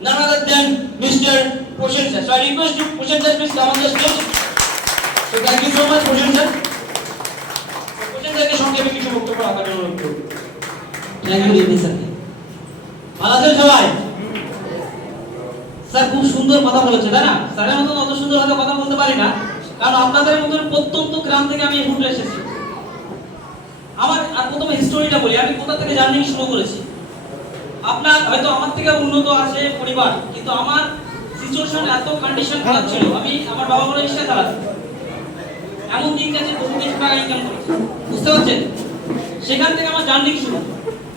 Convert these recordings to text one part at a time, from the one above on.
none other than Mr. Poshan sir. So I request you, Poshan sir, please come on the stage. So thank you so much, Poshan sir. Poshan sir কে সংক্ষেপে কিছু বক্তব্য রাখার জন্য অনুরোধ করব। Thank you Rimi sir ভালো আছেন সবাই স্যার খুব সুন্দর কথা বলেছে তাই না স্যারের মতন অত সুন্দর হয়তো কথা বলতে পারি না কারণ আপনাদের মতন প্রত্যন্ত গ্রাম থেকে আমি হুটলে এসেছি আমার আর প্রথমে হিস্টোরিটা বলি আমি কোথা থেকে জার্নি শুরু করেছি আপনার হয়তো আমার থেকে উন্নত আছে পরিবার, কিন্তু আমার সিচুয়েশন এত কন্ডিশন খারাপ ছিল। আমি আমার বাবা বলে রিক্সা চালাতাম এমন দিন গেছে দু তিন টাকা ইনকাম করেছি। বুঝতে পারছেন? সেখান থেকে আমার জার্নি শুরু।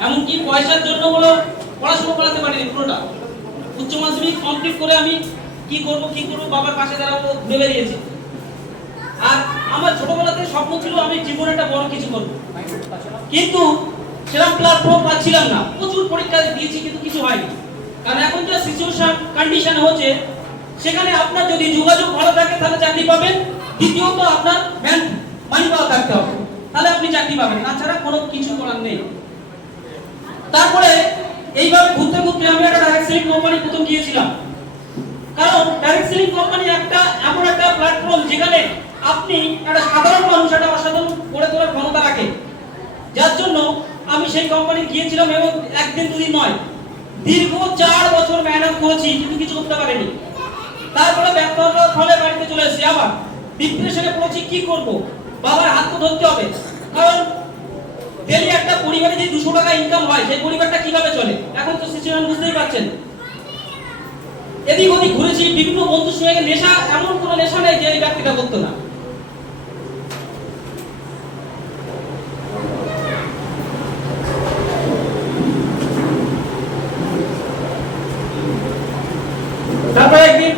এমনকি পয়সার জন্য বলো পড়াশোনা করাতে পারিনি পুরোটা। উচ্চ মাধ্যমিক কমপ্লিট করে আমি কি করব কি করব, বাবার পাশে দাঁড়াবো ঘুরে বেরিয়েছি আর আমার ছোটবেলাতে স্বপ্ন ছিল আমি জীবনে একটা বড় কিছু করব। কিন্তু সেরকম প্ল্যাটফর্ম পাচ্ছিলাম না। দিয়েছি কিন্তু কিছু হয়নি। কারণ এখন যা সিচুয়েশন কন্ডিশন হচ্ছে, সেখানে আপনার যদি যোগাযোগ ভালো থাকে, তাহলে চাকরি পাবেন। দ্বিতীয়ত আপনার ম্যান মানি পাওয়া থাকতে হবে। তাহলে আপনি চাকরি পাবেন। তাছাড়া কোনো কিছু করার নেই। তারপরে, এইভাবে ঘুরতে ঘুরতে আমি একটা ডাইরেক্ট সেলিং কোম্পানি প্রথম গিয়েছিলাম। কারণ ডাইরেক্ট সেলিং কোম্পানি একটা এমন একটা প্ল্যাটফর্ম যেখানে আপনি একটা সাধারণ মানুষ, একটা অসাধারণ করে তোলার ক্ষমতা রাখে। যার জন্য আমি সেই কোম্পানি গিয়েছিলাম এবং একদিন দুদিন নয় দীর্ঘ চার বছর মেহনত করেছি, কিন্তু কিছু করতে পারিনি। তারপরে ব্যর্থতার ফলে বাড়িতে চলে এসেছি আবার। ডিপ্রেশনে পড়েছি, কি করব? বাবার হাত তো ধরতে হবে। কারণ ডেলি একটা পরিবারে যে দুশো টাকা ইনকাম হয়, সেই পরিবারটা কীভাবে চলে? এখন তো সিচুয়েশন বুঝতেই পারছেন। এদিক ওদিক ঘুরেছি, বিভিন্ন বন্ধুর সঙ্গে নেশা, এমন কোনো নেশা নেই যে এই ব্যক্তিটা করতো না তারপরে একদিন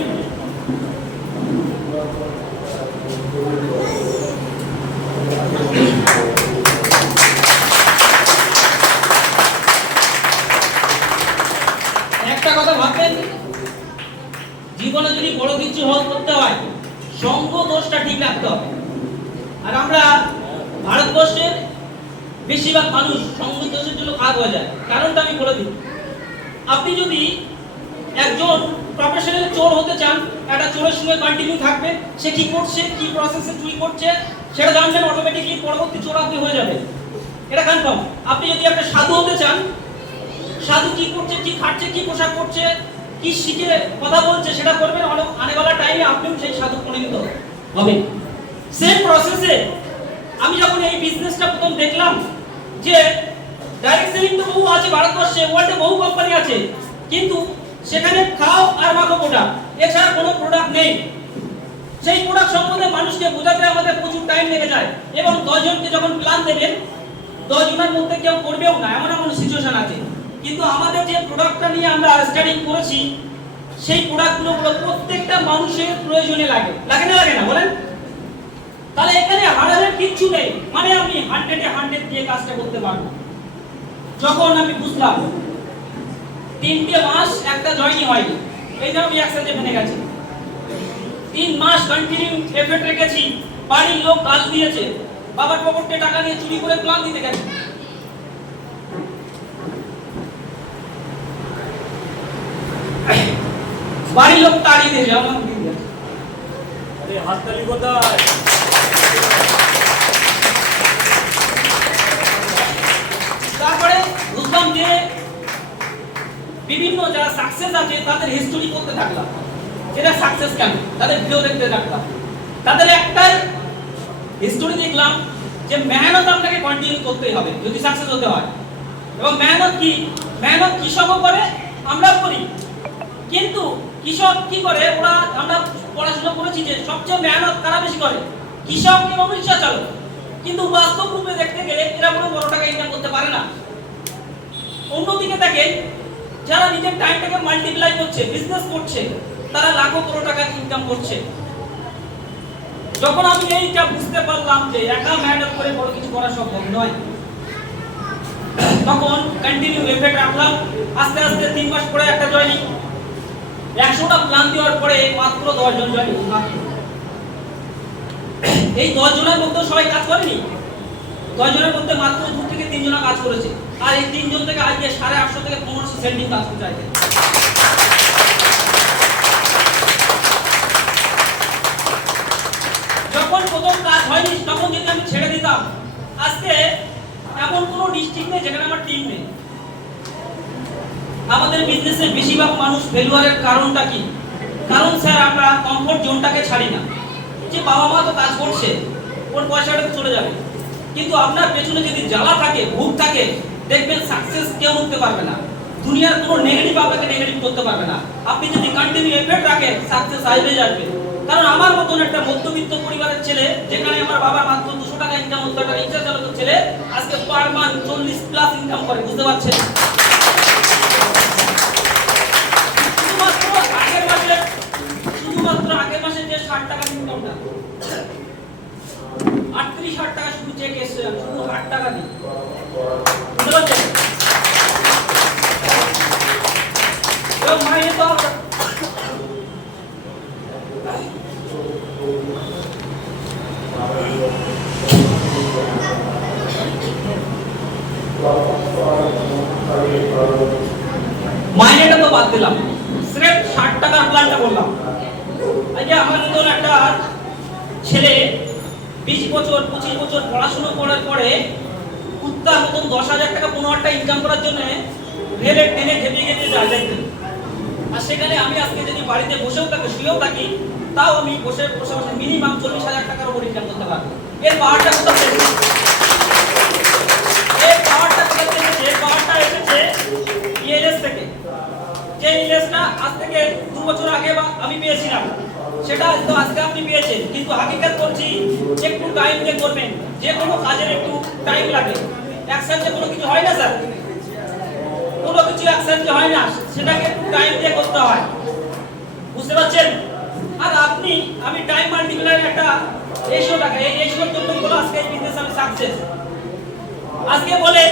একটা কথা ভাববেন? জীবনে যদি বড় কিছু হল করতে হয়, সঙ্গ দোষটা ঠিক রাখতে হবে। আর আমরা ভারতবর্ষের বেশিরভাগ মানুষ সঙ্গ দোষের জন্য খারাপ হয়ে যায়। কারণটা আমি বলে দিই। আপনি যদি একজন প্রফেশনাল চোর হতে চান, একটা চোরের সঙ্গে কন্টিনিউ থাকবে, সে কি করছে, কি প্রসেসে চুরি করছে, সেটা জানবেন অটোমেটিকলি পরবর্তী চোর আপনি হয়ে যাবে এটা কনফার্ম আপনি যদি একটা সাধু হতে চান সাধু কি করছে কি খাচ্ছে কি পোশাক করছে কি শিখে কথা বলছে সেটা করবেন অনেক আনেওয়ালা টাইমে আপনিও সেই সাধু পরিণত হবেন। সেম প্রসেসে আমি যখন এই বিজনেসটা প্রথম দেখলাম যে ডাইরেক্ট সেলিং তো বহু আছে ভারতবর্ষে ওয়ার্ল্ডে বহু কোম্পানি আছে কিন্তু সেখানে খাও আর মাখো প্রোডাক্ট এছাড়া কোনো প্রোডাক্ট নেই। সেই প্রোডাক্ট সম্বন্ধে মানুষকে বোঝাতে আমাদের প্রচুর টাইম লেগে যায় এবং দশজনকে যখন প্ল্যান দেবেন দশজনের মধ্যে কেউ করবেও না এমন এমন সিচুয়েশন আছে কিন্তু আমাদের যে প্রোডাক্টটা নিয়ে আমরা স্টাডিং করেছি, সেই প্রোডাক্টগুলো প্রত্যেকটা মানুষের প্রয়োজনে লাগে। লাগে না লাগে না, বলেন। তাহলে এখানে হারানোর কিচ্ছু নেই। মানে আমি হান্ড্রেডে হান্ড্রেড দিয়ে কাজটা করতে পারব। যখন আমি বুঝলাম, তিনটে মাস একটা জয়নি হয়নি। এই যে আমি একসাথে মেনে গেছি। তিন মাস কন্টিনিউ এফেক্ট রেখেছি। বাড়ির লোক গাল দিয়েছে। বাবার পকেটে টাকা নিয়ে চুরি করে প্ল্যান দিতে গেছে। বাড়ির লোক তাড়িয়ে দিয়েছে আমার হাততালি কোথায়? তারপরে বুঝলাম যে বিভিন্ন যারা সাকসেস আছে তাদের হিস্টোরি করতে থাকলাম। এরা সাকসেস কেন? তাদের ভিডিও দেখতে থাকলাম। তাদের একটাই হিস্টোরি দেখলাম যে মেহনত আপনাকে কন্টিনিউ করতেই হবে যদি সাকসেস হতে হয়। এবং মেহনত কি? মেহনত কৃষকও করে আমরাও করি। কিন্তু কৃষক কি করে? ওরা আমরা পড়াশোনা করেছি যে সবচেয়ে মেহনত কারা বেশি করে? কৃষক এবং রিক্সা চালক। কিন্তু বাস্তব রূপে দেখতে গেলে এরা কোনো বড় টাকা ইনকাম করতে পারে না। অন্যদিকে দেখেন, যারা নিজের টাইমটাকে মাল্টিপ্লাই করছে বিজনেস করছে, তারা লাখো কোটি টাকা ইনকাম করছে। যখন আমি এইটা বুঝতে পারলাম যে একা মেহনত করে বড় কিছু করা সম্ভব নয়, তখন কন্টিনিউ এফেক্ট রাখলাম আস্তে আস্তে তিন মাস পরে একটা জয়নিং একশোটা প্ল্যান দেওয়ার পরে মাত্র দশজন মাত্র এই দশ জনের মধ্যে সবাই কাজ করেনি? দশজনের মধ্যে মাত্র দু থেকে তিনজনা কাজ করেছে। আর এই তিনজন থেকে আজকে সাড়ে আটশো থেকে পনেরোশো সেন্টিং কাজ করতে আজকে। যখন প্রথম কাজ হয়নি, তখন যদি আমি ছেড়ে দিতাম, আজকে এমন কোনো ডিস্ট্রিক্ট নেই যেখানে আমার টিম নেই। আমাদের বিজনেসে বেশিরভাগ মানুষ ফেলুয়ারের কারণটা কি? কারণ স্যার, আমরা কমফোর্ট জোনটাকে ছাড়ি না। যে বাবা মা তো কাজ করছে, ওর পয়সাটা চলে যাবে। কিন্তু আপনার পেছনে যদি জ্বালা থাকে ভুক থাকে, দেখবেন সাকসেস কেউ উঠতে পারবে না। দুনিয়ার কোনো নেগেটিভ আপনাকে নেগেটিভ করতে পারবে না। আপনি যদি কন্টিনিউ এফেক্ট রাখেন সাকসেস আসবে যাবে। কারণ আমার মতন একটা মধ্যবিত্ত পরিবারের ছেলে, যেখানে আমার বাবার মাত্র দুশো টাকা ইনকাম হতো একটা রিক্সা চালাতো ছেলে, আজকে পার মান্থ চল্লিশ প্লাস ইনকাম করে, বুঝতে পারছেন শুধুমাত্র আগের মাসে শুধুমাত্র আগের মাসে যে ষাট টাকা ইনকামটা আটত্রিশ হাজার টাকা শুধু চেক এসছে শুধু আট টাকা দিই বুঝতে পারছেন এবং মাইনে তো মাইনেটা তো বাদ দিলাম। স্রেফ ষাট টাকার প্ল্যানটা করলাম। আজকে আমার মতন একটা ছেলে, বিশ বছর, পঁচিশ বছর পড়াশোনা করার পরে কুত্তার মতন দশ হাজার টাকা, পনেরো হাজার টাকা ইনকাম করার জন্য রেলে ট্রেনে ঘেটে যায় দেখতে। আর সেখানে আমি আজকে যদি বাড়িতে বসেও থাকি, শুয়েও থাকি, তাও আমি বসে বসে বসে মিনিমাম চল্লিশ হাজার টাকার উপর ইনকাম করতে পারব। এর পাওয়ারটা কোথাও বছর আগে আমি পেয়েছিলাম। সেটা তো আজকে আপনি পেয়েছেন। কিন্তু হাকিকাত করছি একটু টাইম দিয়ে করবেন। যে কোনো কাজের একটু টাইম লাগে। একসাথে কোনো কিছু হয় না, স্যার? কোনো কিছু একসাথে হয় না। সেটাকে একটু টাইম দিয়ে করতে হয়। বুঝতে পারছেন? আর আপনি, আমি টাইম মাল্টিপ্লায়ার একটা রেশিও টাকা এই রেশিওর জন্য বলো, আজকে এই বিজনেস আমি সাকসেস আজকে বলে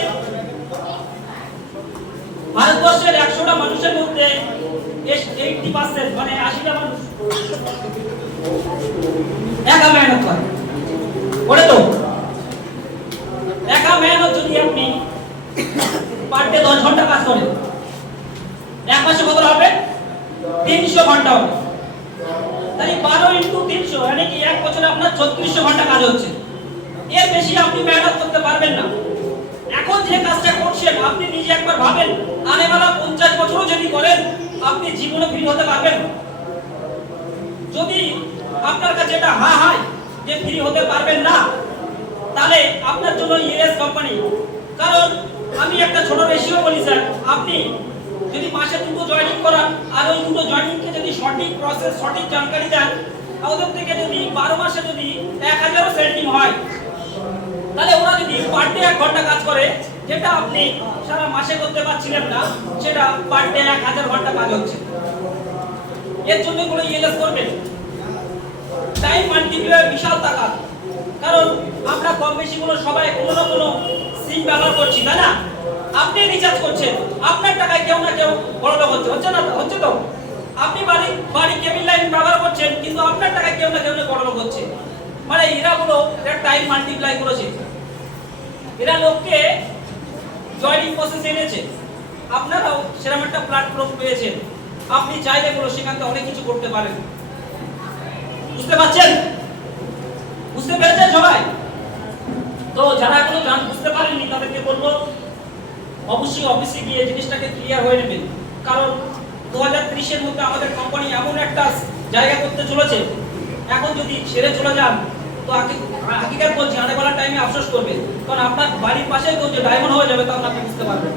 ভারতবর্ষের একশোটা মানুষের মধ্যে এইটটি মানে আশিটা মানুষ। একা মেহনত একা মেহনত যদি আপনি পার ডে দশ ঘণ্টা কাজ করেন, এক মাসে কত হবে? তিনশো ঘণ্টা হবে। তাহলে বারো ইন্টু তিনশো মানে কি এক বছরে আপনার ছত্রিশশো ঘণ্টা কাজ হচ্ছে। এর বেশি আপনি মেহনত করতে পারবেন না। এখন যে কাজটা করছেন, আপনি নিজে একবার ভাবেন আনেওয়ালা পঞ্চাশ বছরও যদি করেন আপনি জীবনে ফ্রি হতে পারবেন। যদি আপনার কাছে এটা হা হয় যে ফ্রি হতে পারবেন না, তাহলে আপনার জন্য ইএস কোম্পানি। কারণ আমি একটা ছোট রেশিও বলি, স্যার। আপনি যদি মাসে দুটো জয়েনিং করান, আর ওই দুটো জয়েনিংকে যদি সঠিক প্রসেস সঠিক জানকারি দেন, ওদের থেকে যদি বারো মাসে যদি এক হাজারও সেন্টিং হয়, তাহলে ওরা যদি পার ডে এক ঘণ্টা কাজ করে যেটা আপনি সারা মাসে করতে পারছিলেন না, সেটা পার ডে এক হাজার ঘণ্টা কাজ হচ্ছে। এর জন্য কোনো ইএলএস করবেন টাইম মাল্টিপ্লায়ার বিশাল টাকা কারণ আমরা কম বেশি কোনো সবাই কোনো না কোনো সিম ব্যবহার করছি, তাই না? আপনি রিচার্জ করছেন, আপনার টাকায় কেউ না কেউ বড় লোক হচ্ছে হচ্ছে না হচ্ছে তো? আপনি বাড়ি বাড়ি কেবিল লাইন ব্যবহার করছেন, কিন্তু আপনার টাকায় কেউ না কেউ না বড় লোক হচ্ছে। মানে এরা হলো এরা টাইম মাল্টিপ্লাই করেছে। এরা লোককে জয়নিং প্রসেস এনেছে। আপনারাও সেরকম একটা প্ল্যাটফর্ম পেয়েছেন। আপনি চাইলে পুরো সেখান থেকে অনেক কিছু করতে পারেন। বুঝতে পারছেন? বুঝতে পেরেছেন সবাই? তো যারা এখনও জান বুঝতে পারেননি তাদেরকে বলব, অবশ্যই অফিসে গিয়ে জিনিসটাকে ক্লিয়ার হয়ে নেবেন। কারণ দু হাজার মধ্যে আমাদের কোম্পানি এমন একটা জায়গা করতে চলেছে। এখন যদি ছেড়ে চলে যান তো আগেকার পর জানে বলার টাইমে আফসোস করবে কারণ আপনার বাড়ির পাশেই কেউ যে ডায়মন্ড হয়ে যাবে তখন আপনি বুঝতে পারবেন।